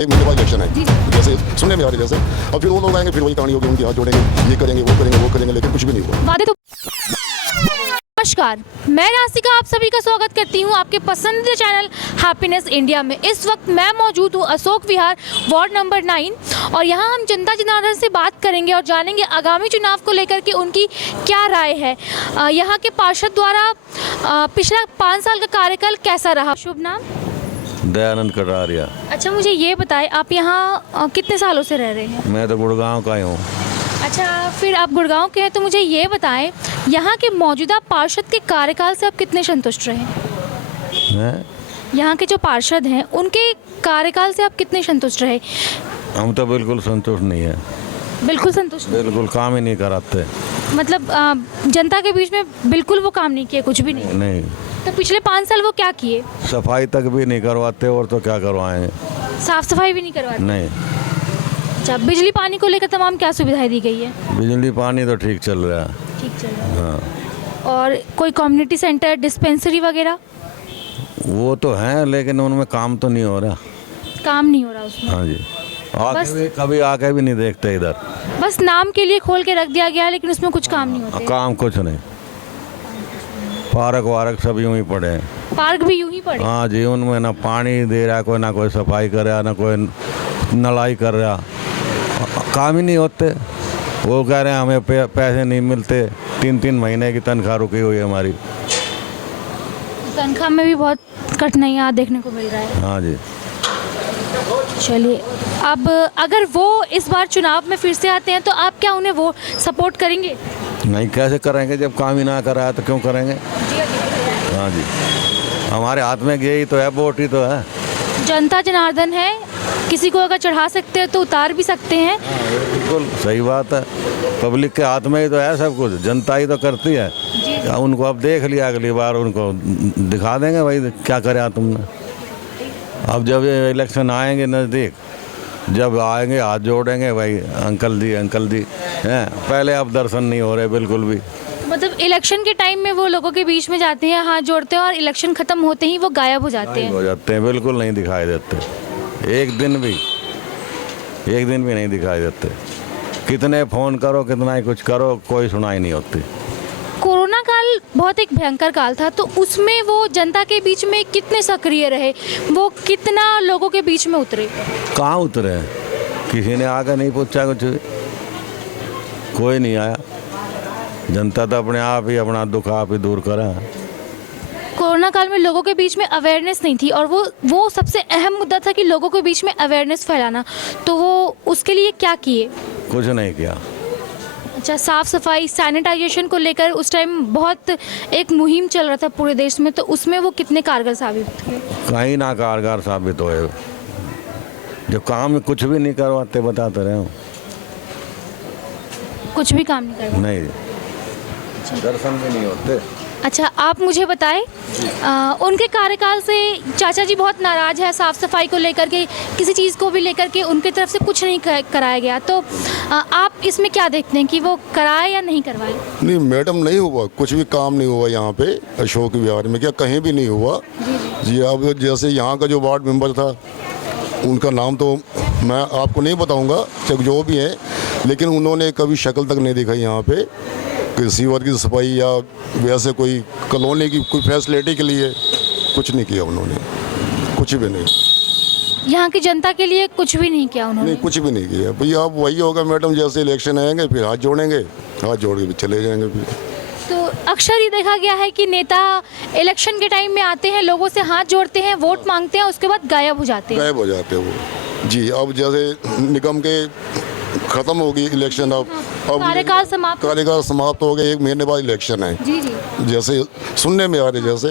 एक महीने बाद इलेक्शन है जैसे सुनने में आ रही जैसे, और फिर वो लोग आएंगे, फिर वही कहानी होगी, उनके हाथ जोड़ेंगे, ये करेंगे वो करेंगे वो करेंगे, लेकिन कुछ भी नहीं हुआ। वादे तो। नमस्कार, मैं राशिका आप सभी का स्वागत करती हूं आपके पसंदीदा चैनल हैप्पीनेस इंडिया में। इस वक्त मैं मौजूद हूं अशोक विहार वार्ड नंबर 9 और यहां हम जनता जनार्दन से बात करेंगे और जानेंगे आगामी चुनाव को लेकर के उनकी क्या राय है। यहां के पार्षद द्वारा पिछला 5 साल का कार्यकाल कैसा रहा। शुभ नाम? दयानंद कटारिया। अच्छा, मुझे ये बताएं आप यहाँ कितने सालों से रह रहे हैं? मैं तो गुड़गांव का ही हूँ। अच्छा, फिर आप गुड़गांव के हैं तो मुझे ये बताएं यहाँ के मौजूदा पार्षद के कार्यकाल से आप कितने संतुष्ट रहे? हैं? यहाँ के जो पार्षद हैं उनके कार्यकाल से आप कितने संतुष्ट रहे? हम तो बिल्कुल संतुष्ट नहीं है। बिल्कुल संतुष्ट? बिल्कुल काम ही नहीं कराते। मतलब जनता के बीच में बिल्कुल वो काम नहीं किए, कुछ भी नहीं? नहीं। तो पिछले 5 साल वो क्या किए? सफाई तक भी नहीं करवाते, और तो क्या करवाएंगे। साफ सफाई भी नहीं करवाते? नहीं। अच्छा, बिजली पानी को लेकर तमाम क्या सुविधाएं दी गई है? बिजली पानी तो ठीक चल रहा है। ठीक चल रहा है। हाँ। और कोई कम्युनिटी सेंटर, डिस्पेंसरी वगैरह? वो तो हैं, लेकिन उनमें काम तो नहीं हो रहा। काम नहीं हो रहा उसमें? हाँ जी। बस- आके भी कभी आके भी नहीं देखते इधर। बस नाम के लिए खोल के रख दिया गया है, लेकिन उसमें कुछ काम नहीं होते। काम कुछ नहीं। पार्क वार्क सब यूं ही पड़े हैं। पार्क भी यूं ही पड़े? हाँ जी, उनमें ना पानी दे रहा कोई, ना कोई सफाई कर रहा, ना कोई नलाई कर रहा। काम ही नहीं होते। वो कह रहे हैं हमें पैसे नहीं मिलते। 3-3 महीने की तनख्वाह रुकी हुई है हमारी। तनख्वाह में भी बहुत कठिनाइयाँ देखने को मिल रहा है। हाँ जी। चलिए, अब अगर वो इस बार चुनाव में फिर से आते हैं तो आप क्या उन्हें वो सपोर्ट करेंगे? नहीं, कैसे करेंगे जब काम ही ना कराया तो क्यों करेंगे। हाँ जी, हमारे हाथ में यही तो है, वोट ही तो है। जनता जनार्दन है, किसी को अगर चढ़ा सकते हैं तो उतार भी सकते हैं। हाँ, बिल्कुल सही बात है। पब्लिक के हाथ में ही तो है सब कुछ, जनता ही तो करती है। उनको अब देख लिया, अगली बार उनको दिखा देंगे भाई क्या कराया तुमने। अब जब ये इलेक्शन आएंगे नज़दीक, जब आएंगे हाथ जोड़ेंगे भाई, अंकल जी हैं। पहले अब दर्शन नहीं हो रहे बिल्कुल भी। मतलब इलेक्शन के टाइम में वो लोगों के बीच में जाते हैं, हाथ जोड़ते हैं, और इलेक्शन खत्म होते ही वो गायब हो जाते हैं। हो जाते हैं, बिल्कुल नहीं दिखाई देते। एक दिन भी नहीं दिखाई देते। कितने फ़ोन करो, कितना ही कुछ करो, कोई सुनाई नहीं होती। कोरोना काल बहुत एक भयंकर काल था, तो उसमें वो जनता के बीच में कितने सक्रिय रहे? वो कितना लोगों के बीच में उतरे? कहाँ उतरे हैं? किसी ने आकर नहीं पूछा कुछ भी। कोई नहीं आया। जनता तो अपने आप ही अपना दुख आप ही दूर करा। कोरोना काल में लोगों के बीच में अवेयरनेस नहीं थी, और वो सबसे अहम मुद्दा था कि लोगों के बीच में अवेयरनेस फैलाना। तो वो उसके लिए क्या किए? कुछ नहीं किया। अच्छा, साफ सफाई, सैनिटाइजेशन को लेकर उस टाइम बहुत एक मुहिम चल रहा था पूरे देश में, तो उसमें वो कितने कारगर साबित हुए? कहीं ना कारगर साबित हुए। जो काम कुछ भी नहीं करवाते, बताते रहे हो। कुछ भी काम नहीं करवा? नहीं, दर्शन भी नहीं होते। अच्छा, आप मुझे बताएं, उनके कार्यकाल से चाचा जी बहुत नाराज है साफ सफाई को लेकर के, किसी चीज़ को भी लेकर के उनकी तरफ से कुछ नहीं कराया गया। तो आप इसमें क्या देखते हैं कि वो कराए या नहीं करवाए? नहीं मैडम, नहीं हुआ, कुछ भी काम नहीं हुआ यहाँ पे अशोक विहार में, क्या कहीं भी नहीं हुआ जी। अब जैसे यहाँ का जो वार्ड मेंबर था, उनका नाम तो मैं आपको नहीं बताऊँगा, चाहे जो भी है, लेकिन उन्होंने कभी शक्ल तक नहीं दिखाई यहाँ पे किसी वर्ग की सफाई या वैसे कोई कॉलोनी की कोई फैसिलिटी के लिए कुछ नहीं किया उन्होंने, कुछ भी नहीं। यहाँ की जनता के लिए कुछ भी नहीं किया उन्होंने? नहीं, कुछ भी नहीं किया भैया। अब वही होगा मैडम, जैसे इलेक्शन आएंगे फिर हाथ जोड़ेंगे, हाथ जोड़ के भी चले जाएंगे फिर। तो अक्सर ये देखा गया है कि नेता इलेक्शन के टाइम में आते हैं, लोगों से हाथ जोड़ते हैं, वोट मांगते हैं, उसके बाद गायब हो जाते हैं। गायब हो जाते हैं वो जी। अब जैसे निगम के खत्म होगी इलेक्शन, अब कार्यकाल समाप्त हो गया, 1 महीने बाद इलेक्शन है जी जी। जैसे सुनने में आ रहे जैसे।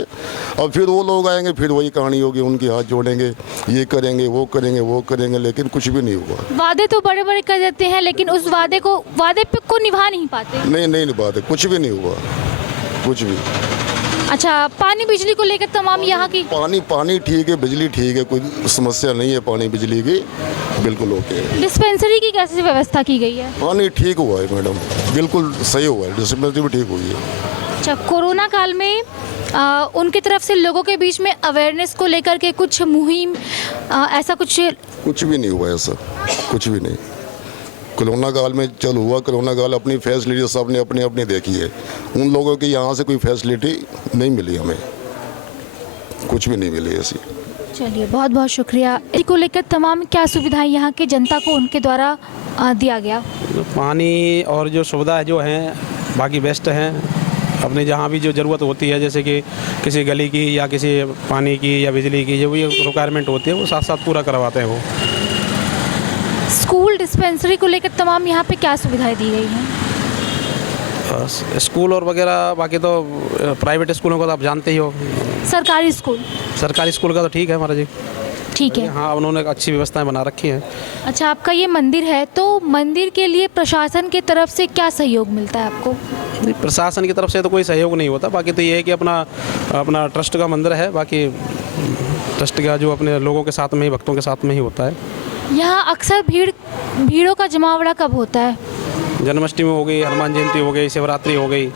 अब फिर वो लोग आएंगे, फिर वही कहानी होगी, उनके हाथ जोड़ेंगे, ये करेंगे वो करेंगे, लेकिन कुछ भी नहीं हुआ। वादे तो बड़े बड़े कर देते हैं, लेकिन उस वादे को निभा नहीं पाते। नहीं निभाते, कुछ भी नहीं हुआ, कुछ भी। अच्छा, पानी बिजली को लेकर तमाम यहाँ की? पानी ठीक है, बिजली ठीक है, कोई समस्या नहीं है पानी बिजली की, बिल्कुल ओके है। डिस्पेंसरी की कैसी व्यवस्था की गई है? पानी ठीक हुआ है मैडम, बिल्कुल सही हुआ है, डिस्पेंसरी भी ठीक हुई है। अच्छा, कोरोना काल में उनकी तरफ से लोगों के बीच में अवेयरनेस को लेकर के कुछ मुहिम ऐसा कुछ कुछ भी नहीं हुआ ऐसा, कुछ भी नहीं। कोरोना काल में चल हुआ, कोरोना काल अपनी फैसिलिटी सबने अपनी अपनी देखी है। उन लोगों की यहाँ से कोई फैसिलिटी नहीं मिली, हमें कुछ भी नहीं मिली ऐसी। चलिए, बहुत बहुत शुक्रिया। इसको लेकर तमाम क्या सुविधाएं यहाँ के जनता को उनके द्वारा दिया गया? पानी और जो सुविधा जो हैं बाकी बेस्ट हैं। अपने जहाँ भी जो ज़रूरत होती है, जैसे कि किसी गली की या किसी पानी की या बिजली की जो भी रिक्वायरमेंट होती है, वो साथ साथ पूरा करवाते हैं वो। स्कूल डिस्पेंसरी को लेकर तमाम यहाँ पे क्या सुविधाएं दी गई हैं? स्कूल और वगैरह बाकी तो प्राइवेट स्कूलों का तो आप जानते ही हो। सरकारी स्कूल? सरकारी स्कूल का तो ठीक है हमारा जी, ठीक है। हाँ, उन्होंने अच्छी व्यवस्थाएं बना रखी हैं। अच्छा, आपका ये मंदिर है, तो मंदिर के लिए प्रशासन की तरफ से क्या सहयोग मिलता है आपको? नहीं, प्रशासन की तरफ से तो कोई सहयोग नहीं होता। बाकी तो ये है कि अपना ट्रस्ट का मंदिर है, बाकी ट्रस्ट का जो अपने लोगों के साथ में ही, भक्तों के साथ में ही होता है। यहाँ अक्सर भीड़ों का जमावड़ा कब होता है? जन्माष्टमी हो गई, हनुमान जयंती हो गई, शिवरात्रि हो गई,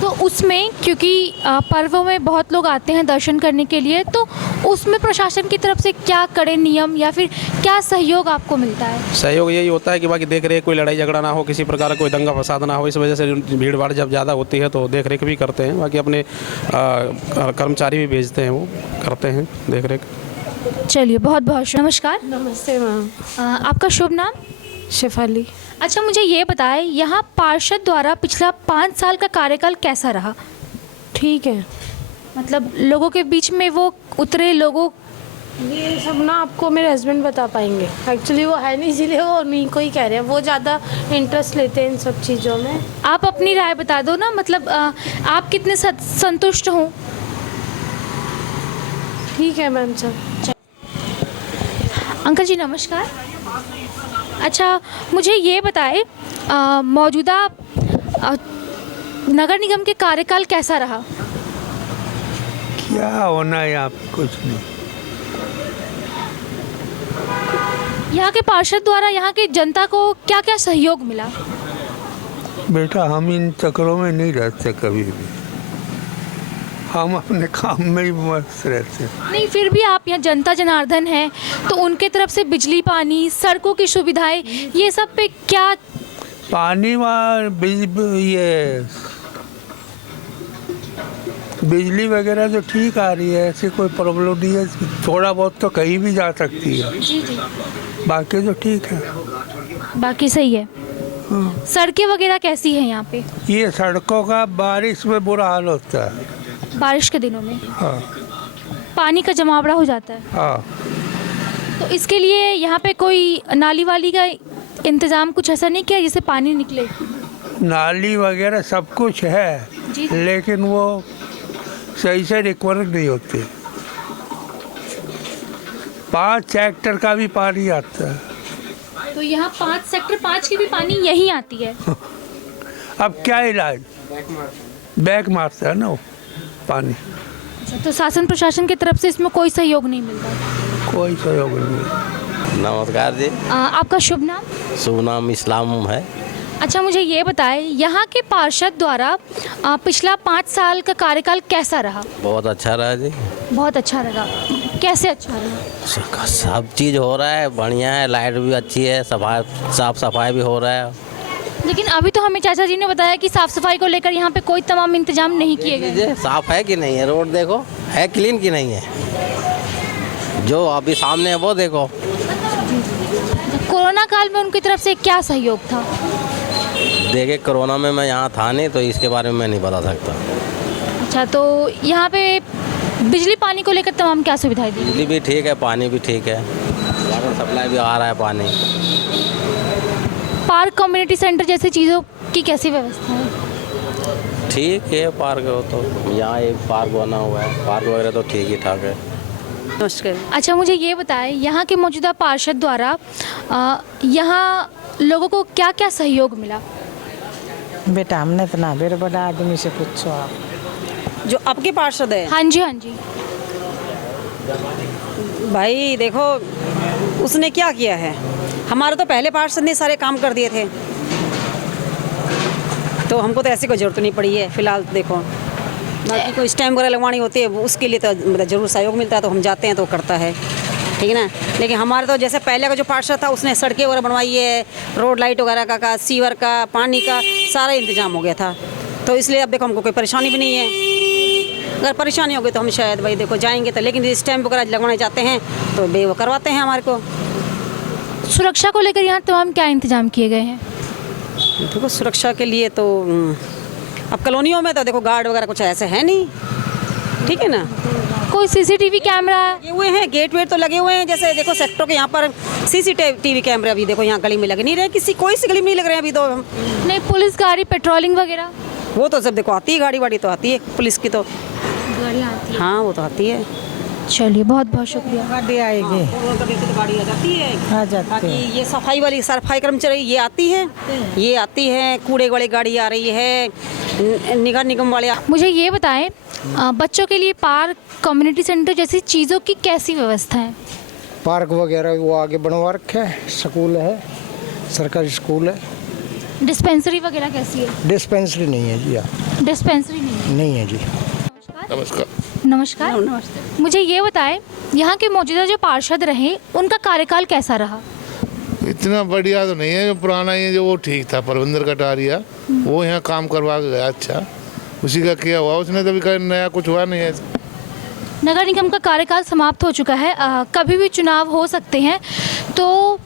तो उसमें क्योंकि पर्वों में बहुत लोग आते हैं दर्शन करने के लिए, तो उसमें प्रशासन की तरफ से क्या कड़े नियम या फिर क्या सहयोग आपको मिलता है? सहयोग यही होता है कि बाकी देख रेख, कोई लड़ाई झगड़ा ना हो, किसी प्रकार का कोई दंगा फसाद ना हो। इस वजह से भीड़ भाड़ जब ज़्यादा होती है तो देख रेख भी करते हैं। बाकी अपने कर्मचारी भी भेजते हैं, वो करते हैं देख रेख। चलिए, बहुत बहुत नमस्कार। नमस्ते मैम। आपका शुभ नाम? शेफाली। अच्छा, मुझे ये बताएं, यहाँ पार्षद द्वारा पिछला 5 साल का कार्यकाल कैसा रहा? ठीक है, मतलब लोगों के बीच में वो उतरे लोगों? ये सब ना आपको मेरे हस्बैंड बता पाएंगे। एक्चुअली वो है नहीं, इसीलिए वो उन्हीं को ही कह रहे हैं। वो ज़्यादा इंटरेस्ट लेते हैं इन सब चीज़ों में। आप अपनी राय बता दो ना, मतलब आप कितने संतुष्ट हो? ठीक है मैम सब। अंकल जी नमस्कार। अच्छा, मुझे ये बताएं, मौजूदा नगर निगम के कार्यकाल कैसा रहा? क्या होना है, आप कुछ नहीं। यहाँ के पार्षद द्वारा यहाँ की जनता को क्या क्या सहयोग मिला? बेटा, हम इन चक्रों में नहीं रहते कभी भी। हम अपने काम में ही मस्त रहते हैं। नहीं, फिर भी आप यहाँ जनता जनार्दन हैं, तो उनके तरफ से बिजली, पानी, सड़कों की सुविधाएं, ये सब पे क्या? पानी ये बिजली वगैरह तो ठीक आ रही है, ऐसी कोई प्रॉब्लम नहीं है। थोड़ा बहुत तो कहीं भी जा सकती है, जी जी, बाकी तो ठीक है। बाकी सही है। हाँ। सड़कें वगैरह कैसी हैं यहाँ पे? ये सड़कों का बारिश में बुरा हाल होता है। बारिश के दिनों में हाँ पानी का जमावड़ा हो जाता है। हाँ। तो इसके लिए यहाँ पे कोई नाली वाली का इंतज़ाम कुछ ऐसा नहीं किया जिससे पानी निकले? नाली वगैरह सब कुछ है, जी। लेकिन वो सही से रिकवर नहीं होते। 5 सेक्टर का भी पानी आता है। तो यहाँ 5 सेक्टर 5 की भी पानी यही आती है? अब क्या इलाज, बैक मारता है ना वो पानी। तो शासन प्रशासन की तरफ से इसमें कोई सहयोग नहीं मिलता? कोई सहयोग नहीं। नमस्कार जी। आपका शुभ नाम? शुभ नाम इस्लाम है। अच्छा, मुझे ये बताएं, यहाँ के पार्षद द्वारा पिछला 5 साल का कार्यकाल कैसा रहा? बहुत अच्छा रहा जी। बहुत अच्छा रहा। कैसे अच्छा रहा? सब चीज़ हो रहा है, बढ़िया है, लाइट भी अच्छी है, साफ सफाई भी हो रहा है। लेकिन अभी तो हमें चाचा जी ने बताया कि साफ सफाई को लेकर यहाँ पे कोई तमाम इंतजाम नहीं किए गए। साफ है कि नहीं है, रोड देखो है क्लीन कि नहीं है, जो अभी सामने है वो देखो। कोरोना काल में उनकी तरफ से क्या सहयोग था? देखे, कोरोना में मैं यहाँ था नहीं, तो इसके बारे में मैं नहीं बता सकता। अच्छा, तो यहाँ पे बिजली पानी को लेकर तमाम क्या सुविधाएं दी? बिजली भी ठीक है, पानी भी ठीक है, वाटर सप्लाई भी आ रहा है पानी। पार्क, कम्युनिटी सेंटर जैसी चीज़ों की कैसी व्यवस्था है? ठीक है, पार्क हो तो यहाँ एक पार्क बना हुआ है, पार्क वगैरह तो ठीक ही ठाक है। नमस्कार। अच्छा, मुझे ये बताएं, यहाँ के मौजूदा पार्षद द्वारा यहाँ लोगों को क्या क्या सहयोग मिला? बेटा, हमने तो ना बेर बड़ा आदमी से पूछो आप। जो आपके पार्षद है? हाँ जी, हाँ जी। भाई देखो, उसने क्या किया है, हमारे तो पहले पार्षद ने सारे काम कर दिए थे, तो हमको तो ऐसी कोई ज़रूरत नहीं पड़ी है फिलहाल। देखो, बाकी कोई स्टैम्प वगैरह लगवानी होती है, उसके लिए तो मतलब ज़रूर सहयोग मिलता है, तो हम जाते हैं तो करता है। ठीक है ना। लेकिन हमारे तो जैसे पहले का जो पार्षद था उसने सड़कें वगैरह बनवाई है, रोड लाइट वगैरह का सीवर का, पानी का सारा इंतजाम हो गया था। तो इसलिए अब देखो हमको कोई परेशानी भी नहीं है। अगर परेशानी होगी तो हम शायद भाई देखो जाएंगे तो, लेकिन स्टैम्प वगैरह लगवाने जाते हैं तो वो करवाते हैं हमारे को। सुरक्षा को लेकर यहाँ तमाम क्या इंतजाम किए गए हैं? देखो सुरक्षा के लिए तो अब कॉलोनियों में तो देखो गार्ड वगैरह कुछ ऐसे है नहीं, ठीक है ना। कोई सीसीटीवी कैमरा? लगे हुए हैं, गेट वेट तो लगे हुए हैं। जैसे देखो सेक्टर के यहाँ पर सीसीटीवी कैमरे अभी देखो यहाँ गली में लगे नहीं रहे, कोई सी गली में नहीं लग रहे हैं अभी तो। नहीं, पुलिस गाड़ी पेट्रोलिंग वगैरह? वो तो सब देखो आती है, गाड़ी वाड़ी तो आती है पुलिस की तो। गाड़ी आती है? हाँ वो तो आती है। चलिए बहुत बहुत शुक्रिया। गाड़ी आएगी, तो गाड़ी आ जाती है। आ जाती बाकी है। ये सफाई वाली सफाई कर्मचारी ये आती है, ये आती है। कूड़े वाली गाड़ी आ रही है, निगम निगम वाले। मुझे ये बताएं, बच्चों के लिए पार्क, कम्युनिटी सेंटर जैसी चीज़ों की कैसी व्यवस्था है? पार्क वगैरह वो आगे बनवा रखे है, स्कूल है, सरकारी स्कूल है। डिस्पेंसरी वगैरह कैसी है? डिस्पेंसरी नहीं है जी। हाँ, डिस्पेंसरी नहीं नहीं है जी। नमस्कार। नमस्कार। मुझे ये बताएं, यहाँ के मौजूदा जो पार्षद रहे उनका कार्यकाल कैसा रहा? इतना बढ़िया तो नहीं है, जो पुराना ही है जो वो ठीक था। परविंदर कटारिया वो यहाँ काम करवा के गया, अच्छा उसी का किया हुआ। उसने तो भी नया कुछ हुआ नहीं है। नगर निगम का कार्यकाल समाप्त हो चुका है, कभी भी चुनाव हो सकते हैं, तो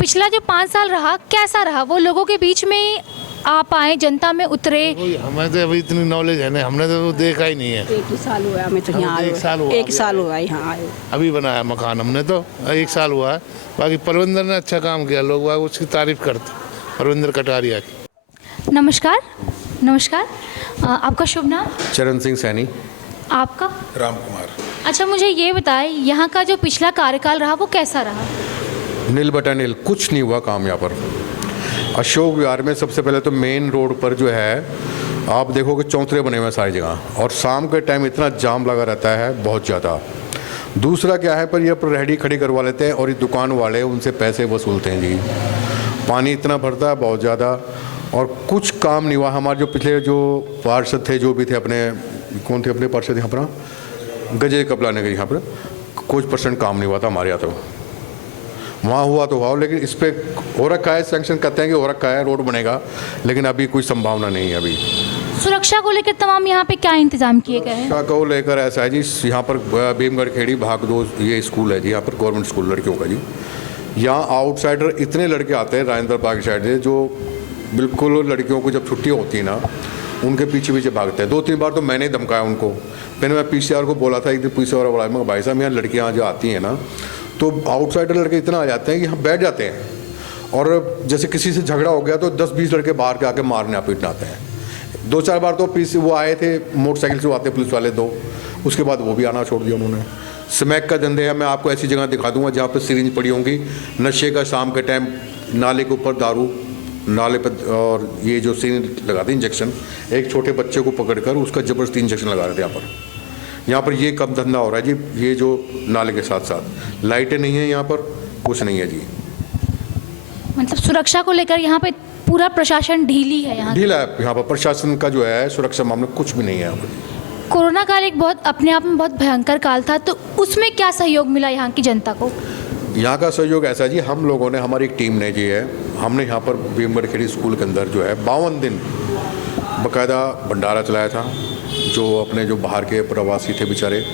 पिछला जो 5 साल रहा कैसा रहा? वो लोगों के बीच में आप आए, जनता में उतरे? हमें तो अभी इतनी नॉलेज है नहीं, हमने तो देखा ही नहीं है। 1 साल हुआ हमें तो यहाँ आए। 1 साल हुआ यहाँ आए। अभी बनाया मकान हमने तो 1 साल हुआ है। बाकी परविंदर ने अच्छा काम किया, लोग बाग उसकी तारीफ करते परविंदर कटारिया की। नमस्कार। नमस्कार। आपका शुभ नाम? चरण सिंह सैनी। आपका? राम कुमार। अच्छा, मुझे ये बताएं, यहाँ का जो पिछला कार्यकाल रहा वो कैसा रहा? नील बटा नील, कुछ नहीं हुआ काम यहाँ पर। अशोक विहार में सबसे पहले तो मेन रोड पर जो है आप देखोगे चौंतरे बने हुए हैं सारी जगह, और शाम के टाइम इतना जाम लगा रहता है बहुत ज़्यादा। दूसरा क्या है, पर ये पर रेहड़ी खड़ी करवा लेते हैं और ये दुकान वाले उनसे पैसे वसूलते हैं जी। पानी इतना भरता है बहुत ज़्यादा, और कुछ काम नहीं हुआ। हमारे जो पिछले जो पार्षद थे, जो भी थे अपने, कौन थे अपने पार्षद यहाँ पर, गजे कपलाने के यहाँ पर कुछ % काम नहीं हुआ था हमारे यहाँ। तो वहाँ हुआ तो हुआ, लेकिन इस पर हो रखा है, सेंक्शन कहते हैं कि हो रखा है, रोड बनेगा, लेकिन अभी कोई संभावना नहीं है अभी। सुरक्षा को लेकर तमाम यहाँ पे क्या इंतजाम किए गए हैं? सुरक्षा को लेकर ऐसा है जी, यहाँ पर भीमगढ़ खेड़ी भाग 2 ये स्कूल है जी, यहाँ पर गवर्नमेंट स्कूल लड़कियों का जी। यहाँ आउटसाइडर इतने लड़के आते हैं राजेंद्र पार्क साइड से, जो बिल्कुल लड़कियों को जब छुट्टी होती है ना, उनके पीछे पीछे भागते हैं। 2-3 बार तो मैंने ही धमकाया उनको। पहले मैं PCR को बोला था, एक दिन PCR वाला बोला, भाई साहब यहाँ लड़कियाँ जो आती हैं ना, तो आउटसाइडर लड़के इतना आ जाते हैं कि यहाँ बैठ जाते हैं, और जैसे किसी से झगड़ा हो गया तो 10-20 लड़के बाहर के आके मारने पीटने आते हैं। 2-4 बार तो वो आए थे मोटरसाइकिल से आते पुलिस वाले 2, उसके बाद वो भी आना छोड़ दिया उन्होंने। स्मैक का धंधे है, मैं आपको ऐसी जगह दिखा दूंगा जहाँ पर सिरिंज पड़ी होंगी, नशे का, शाम के टाइम नाले के ऊपर दारू, नाले पर, और ये जो सिरिंज लगाते इंजेक्शन, एक छोटे बच्चे को पकड़कर उसका ज़बरदस्ती इंजेक्शन लगा रहे थे यहाँ पर ये कब धंधा हो रहा है जी। ये जो नाले के साथ साथ लाइटें नहीं है यहाँ पर, कुछ नहीं है जी। मतलब सुरक्षा को लेकर यहाँ पे पूरा प्रशासन ढीली है? ढीला है यहाँ पर प्रशासन का जो है, सुरक्षा मामले कुछ भी नहीं है यहाँ पर। कोरोना काल एक बहुत अपने आप में बहुत भयंकर काल था, तो उसमें क्या सहयोग मिला यहाँ की जनता को? यहाँ का सहयोग ऐसा जी, हम लोगों ने, हमारी एक टीम ने जी है, हमने यहाँ पर भीमगढ़ खेड़ी स्कूल के अंदर जो है 52 दिन बाकायदा भंडारा चलाया था। जो अपने जो बाहर के प्रवासी थे बेचारे,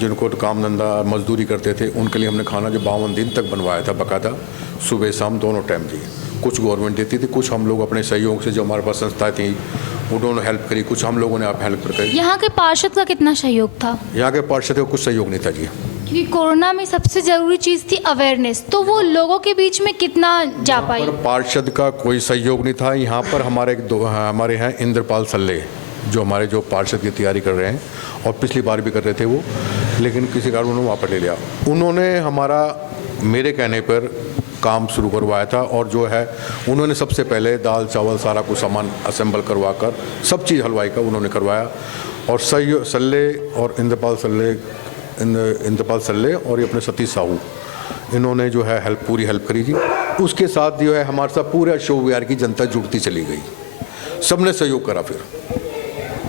जिनको काम धंधा मजदूरी करते थे, उनके लिए हमने खाना जो 52 दिन तक बनवाया था बाकायदा, सुबह शाम दोनों टाइम जी। कुछ गवर्नमेंट देती थी, कुछ हम लोग अपने सहयोग से, जो हमारे पास संस्थाएं थी उन्होंने हेल्प करी, कुछ हम लोगों ने आप हेल्प कर। यहाँ के पार्षद का कितना सहयोग था? यहाँ के पार्षद का कुछ सहयोग नहीं था जी, क्योंकि कोरोना में सबसे ज़रूरी चीज़ थी अवेयरनेस, तो वो लोगों के बीच में कितना जा पाई? पार्षद का कोई सहयोग नहीं था यहाँ पर। हमारे हैं इंद्रपाल सल्ले, जो हमारे जो पार्षद की तैयारी कर रहे हैं, और पिछली बार भी कर रहे थे वो, लेकिन किसी कारण उन्होंने वापस ले लिया। उन्होंने हमारा, मेरे कहने पर काम शुरू करवाया था, और जो है उन्होंने सबसे पहले दाल चावल सारा कुछ सामान असेंबल करवा कर, सब चीज़ हलवाई का उन्होंने करवाया। और सल्ले और इंद्रपाल सल्ले और ये अपने सतीश साहू, इन्होंने जो है पूरी हेल्प करी जी। उसके साथ जो है हमारे साथ पूरे अशोक विहार की जनता जुड़ती चली गई, सबने सहयोग करा, फिर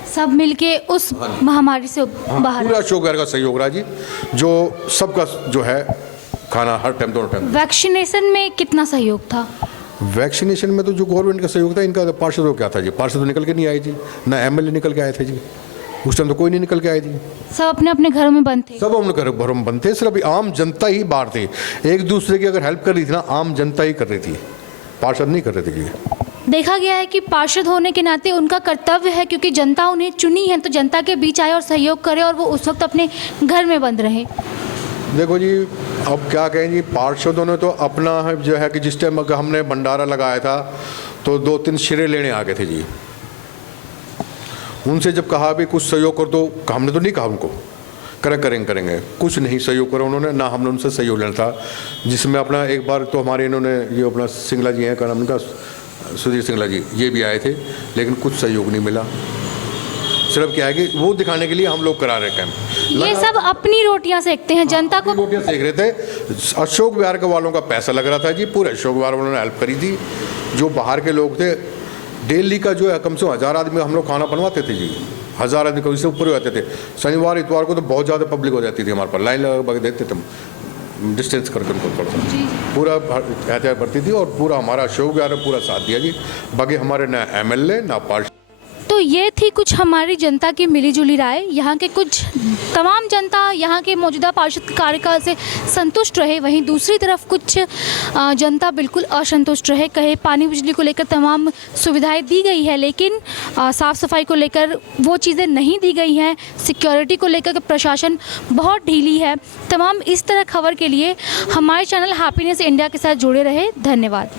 सब मिलके उस महामारी से बाहर। पूरा अशोक विहार का सहयोग रहा जी, जो सबका जो है खाना हर टाइम दोनों टाइम। वैक्सीनेशन में कितना सहयोग था? वैक्सीनेशन में तो जो गवर्नमेंट का सहयोग था, इनका पार्षद तो क्या था जी, पार्षद तो निकल के नहीं आए जी, ना एमएलए निकल के आए थे जी, उस टाइम तो कोई नहीं निकल के आए जी, सब अपने अपने घरों में बंद थे। सब अपने घरों में बंद थे, सिर्फ आम जनता ही बाहर थे। एक दूसरे की अगर हेल्प कर रही थी ना, आम जनता ही कर रही थी, पार्षद नहीं कर रहे थे जी। देखा गया है कि पार्षद होने के नाते उनका कर्तव्य है, क्योंकि जनता उन्हें चुनी है, तो जनता के बीच आए और सहयोग करे, और वो उस वक्त अपने घर में बंद रहे। देखो जी, अब क्या कहें जी, पार्षदों ने तो अपना जो है कि जिस टाइम हमने भंडारा लगाया था तो 2-3 शिरे लेने आ गए थे जी। उनसे जब कहा भी कुछ सहयोग कर दो, हमने तो नहीं कहा उनको करेंगे, कुछ नहीं सहयोग करा उन्होंने, ना हमने उनसे सहयोग लेना था। जिसमें अपना एक बार तो हमारे इन्होंने ये अपना सिंगला जी हैं, क्या नाम उनका, सुधीर सिंगला जी, ये भी आए थे, लेकिन कुछ सहयोग नहीं मिला। सिर्फ क्या है कि वो दिखाने के लिए हम लोग करा रहे कैंप। ये सब अपनी रोटियां सेकते हैं, जनता को रोटियां सेक रहे थे। अशोक विहार के वालों का पैसा लग रहा था जी, पूरे अशोक विहार वालों ने हेल्प करी थी। जो बाहर के लोग थे, डेली का जो है कम से कम 1000 आदमी हम लोग खाना बनवाते थे जी, 1000 आदमी कभी से ऊपर हो जाते थे। शनिवार इतवार को तो बहुत ज़्यादा पब्लिक हो जाती थी, हमारे पास लाइन लगा देते थे, डिस्टेंस करके उनको पूरा एहतियात बरती थी, और पूरा हमारा अशोक विहार ने पूरा साथ दिया जी। बाकी हमारे ना एमएलए ना पार्षद। तो ये थी कुछ हमारी जनता की मिलीजुली राय। यहाँ के कुछ तमाम जनता यहाँ के मौजूदा पार्षद के कार्यकाल से संतुष्ट रहे, वहीं दूसरी तरफ कुछ जनता बिल्कुल असंतुष्ट रहे। कहे पानी बिजली को लेकर तमाम सुविधाएं दी गई है, लेकिन साफ़ सफाई को लेकर वो चीज़ें नहीं दी गई हैं। सिक्योरिटी को लेकर प्रशासन बहुत ढीली है। तमाम इस तरह खबर के लिए हमारे चैनल हैप्पीनेस इंडिया के साथ जुड़े रहे। धन्यवाद।